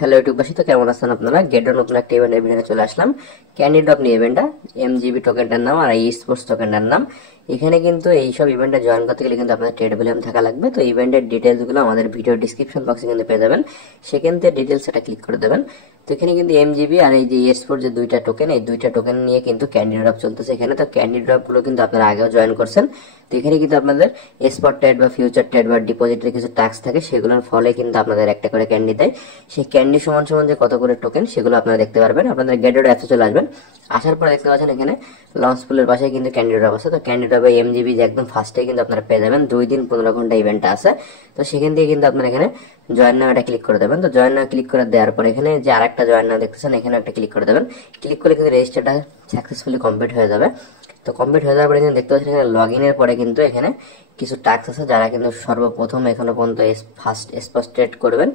Hello ইউটিউববাসী, তো কেমন আছেন আপনারা? গেটের নতুন একটা ইভেন্টের ভিডিও চলে আসলাম। ক্যান্ডি ড্রপ নিয়ে ইভেন্টটা, এমজিবি টোকেনটার নাম আর ই স্পোর্টস টোকেনটার নাম। এখানে কিন্তু এইসব ইভেন্টে জয়েন করতে গেলে কিন্তু আপনাদের ট্রেড ভলিউম থাকা লাগবে। তো ইভেন্টের ডিটেলসগুলো আমাদের ভিডিও ডিসক্রিপশন বক্সে কিন্তু পেয়ে যাবেন, সেখান থেকে ডিটেলস এটা ক্লিক করে দেবেন। তো এখানে কিন্তু এমজিবি আর এই যে ই স্পোর্টস যে দুইটা টোকেন, এই দুইটা টোকেন নিয়ে কিন্তু ক্যান্ডি ড্রপ চলতেছে এখানে। তো ক্যান্ডি ড্রপ গুলো কিন্তু আপনারা আগেও জয়েন করছেন। তো এখানে কিন্তু আপনাদের স্পট ট্রেড বা ফিউচার ট্রেড বা ডিপোজিটের কিছু ট্যাক্স থাকে, সেগুলোর ফলে কিন্তু আপনাদের একটা করে ক্যান্ডি দেয়। সেই ক্যান্ডি সমান সমান যে কত করে টোকেন সেগুলো আপনারা দেখতে পারবেন। আপনাদের গেটেড অ্যাপসে চলে আসবেন, আসার পর দেখতে পাচ্ছেন এখানে লঞ্চ পুলের পাশে কিন্তু ক্যান্ডি ড্রপ আছে। তো ক্যান্ডি ড্রপে এমজিবি যে একদম ফার্স্টে কিন্তু আপনারা পেয়ে যাবেন। 2 দিন 15 ঘন্টা ইভেন্ট আছে। তো সেখান থেকে কিন্তু আপনারা এখানে জয়েন নাও এটা ক্লিক করে দেবেন। তো জয়েন নাও ক্লিক করে দেওয়ার পর এখানে যে আরেকটা জয়েন নাও দেখতেছেন, এখানে একটা ক্লিক করে দেবেন। ক্লিক করলে কিন্তু রেজিস্টারটা সাকসেসফুলি কমপ্লিট হয়ে যাবে। তো কমপ্লিট হয়ে যাওয়ার পরে এখানে দেখতে পাচ্ছেন এখানে লগ ইনের পরে কিন্তু এখানে কিছু টাস্ক আছে, যারা কিন্তু সর্বপ্রথম এখনো পর্যন্ত ফার্স্ট স্পট ট্রেড করবেন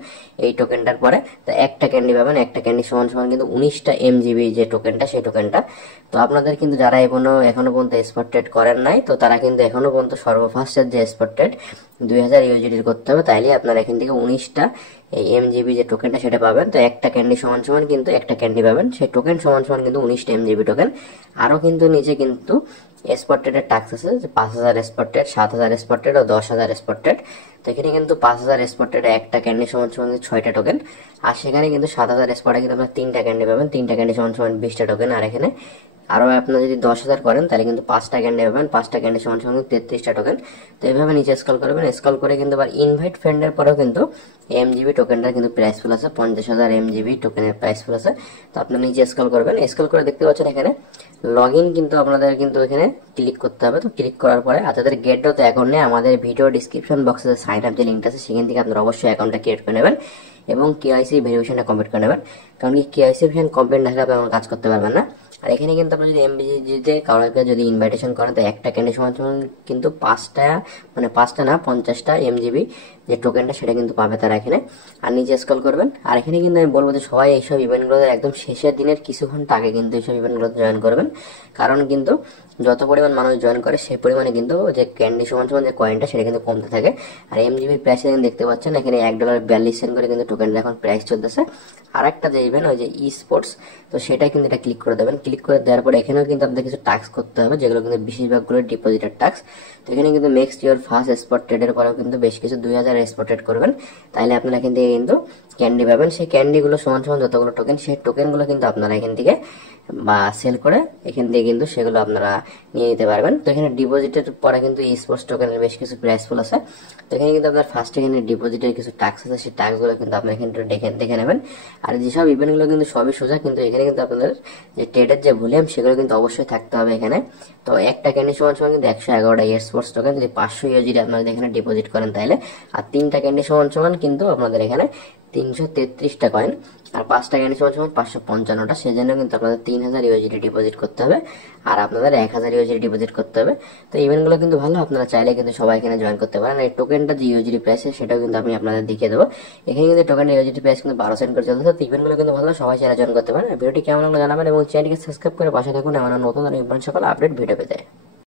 এই টোকেনটার পরে, তো একটা ক্যান্ডি পাবেন। একটা ক্যান্ডি সমান সমান কিন্তু 19টা এমজিবি যে টোকেনটা, সেই টোকেনটা। তো আপনাদের কিন্তু যারা এখনো পর্যন্ত স্পট ট্রেড করেন নাই, তো তারা কিন্তু এখনো পর্যন্ত সর্বফার্স্টের যে স্পট ট্রেড 2000 ইউজিডির করতে হবে, তাইলে আপনারা এখান থেকে 19টা এই এমজিবি যে টোকেনটা সেটা পাবেন। তো একটা ক্যান্ডি সমান সমান কিন্তু একটা ক্যান্ডি পাবেন, সেই টোকেন সমান সমান কিন্তু 19টা এমজিবি টোকেন। আরো কিন্তু নিচে কিন্তু স্পটেডের টাক্স আছে, যে 5000 স্পটেড, 7000 স্পটেড ও 10000 স্পটেড। তো এখানে কিন্তু 5000 স্পটেড একটা ক্যান্ডি সমান সমান 6টা টোকেন, আর সেখানে কিন্তু 7000 স্পটে কিন্তু আপনার 3টা ক্যান্ডি পাবেন। 3টা ক্যান্ডি সমান সমান 20টা টোকেন। আর এখানে আরো আপনারা যদি 10,000 করেন তাহলে কিন্তু 5টা ক্যান্ডি পাবেন। 5টা ক্যান্ডি সমান সমান 33টা টোকেন। তো এইভাবে নিচে স্ক্রল করবেন, স্ক্রল করে কিন্তু আবার ইনভাইট ফ্রেন্ডের পরেও কিন্তু এমজিবি টোকেনটা কিন্তু প্রাইসফুল আছে, 50,000 এমজিবি টোকেনের প্রাইসফুল আছে। তো আপনারা নিচে স্ক্রল করবেন, স্ক্রল করে দেখতে পাচ্ছেন এখানে লগ ইন কিন্তু আপনাদের কিন্তু এখানে ক্লিক করতে হবে। তো ক্লিক করার পরে আপনাদের গেটও তো অ্যাকাউন্ট নেই, আমাদের ভিডিও ডিসক্রিপশন বক্সে সাইন আপ যে লিঙ্কটা আছে সেখান থেকে আপনারা অবশ্যই অ্যাকাউন্টটা ক্রিয়েট করে নেবেন এবং কেওয়াইসি ভেরিফিকেশনটা কমপ্লিট করে নেবেন। কারণ কি কেওয়াইসি ভেরিফিকেশন কমপ্লিট না হলে আপনি কাজ করতে পারবেন না। আর এখানে কিন্তু আপনি যদি এমবিজিতে কাউকে যদি ইনভাইটেশন করেন, তো একটা ক্যান্ডি সমান সমান কিন্তু 5টা, মানে 5টা না 50টা এমজিবি যে টোকেনটা সেটা কিন্তু পাবে তারা এখানে। আর নিচে স্ক্রল করবেন, আর এখানে কিন্তু আমি বলবো যে সবাই এইসব ইভেন্টগুলোতে একদম শেষের দিনের কিছু ঘন্টা আগে কিন্তু এইসব ইভেন্টগুলোতে জয়েন করবেন। কারণ কিন্তু যত পরিমাণ মানুষ জয়েন করে সেই পরিমাণে কিন্তু যে ক্যান্ডি সমান সমান যে কয়েনটা সেটা কিন্তু কমতে থাকে। আর এমজিবি প্রাইস দেখতে পাচ্ছেন এখানে $1.42 করে কিন্তু টোকেনের এখন প্রাইস চলতেছে। আর একটা যে ইভেন্ট ওই যে ই স্পোর্টস, তো সেটা কিন্তু এটা ক্লিক করে দেবেন। ক্লিক করে দেওয়ার পর এখানেও কিন্তু আপনাদের কিছু টাস্ক করতে হবে, যেগুলো কিন্তু বেশিরভাগগুলো ডিপোজিটের টাস্ক। তো এখানে কিন্তু নেক্সট ইয়ার ফার্স্ট স্পট ট্রেডের পরেও কিন্তু বেশ কিছু 2000 স্পট ট্রেড করবেন, তাইলে আপনারা এখান থেকে কিন্তু ক্যান্ডি পাবেন। সেই ক্যান্ডিগুলো সমান সমান যতগুলো টোকেন, সেই টোকেনগুলো কিন্তু আপনারা এখান থেকে বা সেল করে এখান থেকে কিন্তু সেগুলো আপনারা নিয়ে নিতে পারবেন। তো এখানে ডিপোজিটের পরে কিন্তু ই স্পোর্টস টোকেনের বেশ কিছু প্রাইসফুল আছে। তো এখানে কিন্তু আপনার ফার্স্ট এখানে ডিপোজিটের কিছু টাস্ক আছে, সেই টাস্কগুলো কিন্তু আপনি এখানে দেখে নেবেন। আর যেসব ইভেন্টগুলো কিন্তু সবই সোজা, কিন্তু এখানে কিন্তু আপনাদের যে ট্রেডের যে ভলিউম সেগুলো কিন্তু অবশ্যই থাকতে হবে এখানে। তো একটা ক্যান্ডি সমান সমান কিন্তু 111টা ই স্পোর্টস টোকেন, যদি 500 ইউজিডি আপনারা এখানে ডিপোজিট করেন তাইলে। আর 3টা ক্যান্ডি সমান সমান কিন্তু আপনাদের এখানে 333টা কয়েন, আর 5টা ক্যান্ডি সমান সমান 555টা। সেজন্য কিন্তু আপনাদের 3000 ইউজিডি ডিপোজিট করতে হবে, আর আপনাদের 1000 ইউজিডি ডিপোজিট করতে হবে। তো ইভেন্টগুলো কিন্তু ভালো, আপনারা চাইলে কিন্তু সবাই এখানে জয়েন করতে পারেন। এই টোকেনটা যে ইউজিডি প্রাইস সেটাও কিন্তু আমি আপনাদের দেখিয়ে দেবো। এখানে কিন্তু টোকেনের ইউজিডি প্রাইস কিন্তু 12 সেন্ট করে চলতেছে। তো ইভেন্টগুলো কিন্তু ভালো, সবাই চাইলে জয়েন করতে পারেন। ভিডিওটি কেমন লাগলো জানাবেন এবং চ্যানেলকে সাবস্ক্রাইব করে পাশে থাকুন এমন নতুন ইভেন্ট সকল আপডেট ভিডিও পেতে।